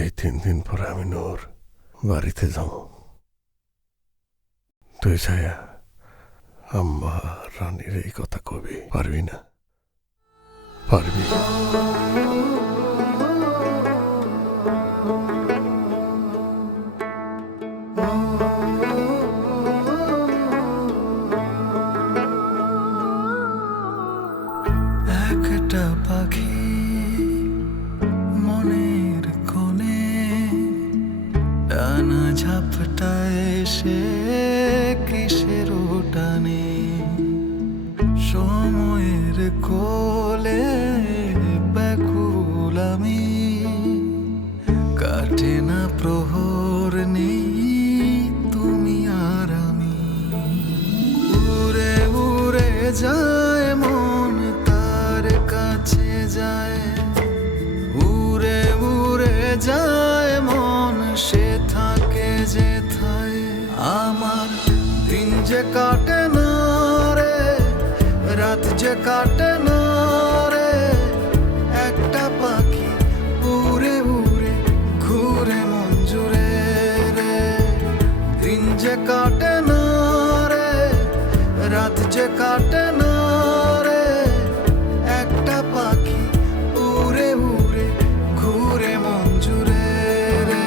এই 3 দিন পরে আমি নূর বাড়িতে যাব। তুই ছায়া আম্মা রানীর এই কথা কবি পারবি না? পারবি? একটা পাখি মনের কোণে ডানা ঝাপটায় এসে কিসের টানে সময়ের কোলে ব্যাকুল আমি, কাটে না প্রহর নেই তুমি আর আমি। উড়ে উড়ে যায় মন তার কাছে যায়, উড়ে উড়ে যায় মন সে থাকে যেথায়। আমার দিন যে কাটে না রে, রাত যে কাটে না রে, একটা পাখি উড়ে উড়ে ঘুরে মন জুড়ে রে। দিন যে কাটে না রে, রাত যে কাটে না রে, একটা পাখি উড়ে উড়ে ঘুরে মন জুড়ে রে।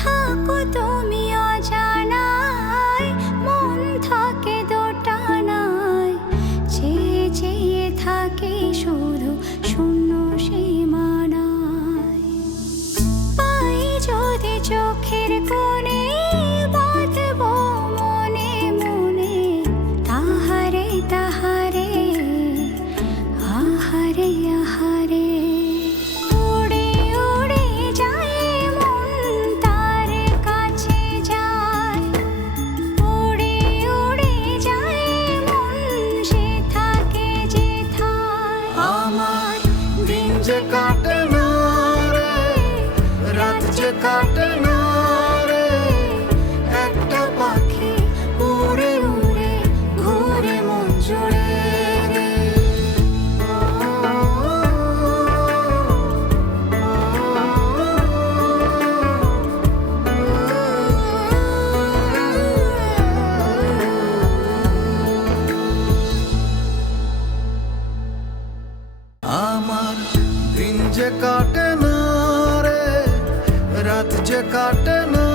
থাকো তুমি অজানায়, মন থাকে দোটানায়, চেয়ে চেয়ে থাকে শুধু শূন্য সীমানায়। পাই যদি চোখের কোণে বাঁধব মনে মনে তাহারে তাহারে, আহারে আহারে। উড়ে উড়ে যায় মন তার কাছে যায়, উড়ে উড়ে যায় মন সে থাকে যেথায়। আমার দিন যে কাটে না রে, রাত যে কাটে না রে, একটা পাখি উড়ে উড়ে ঘুরে মন জুড়ে রে। আমার দিন যে কাটে না রে, রাত যে কাটে না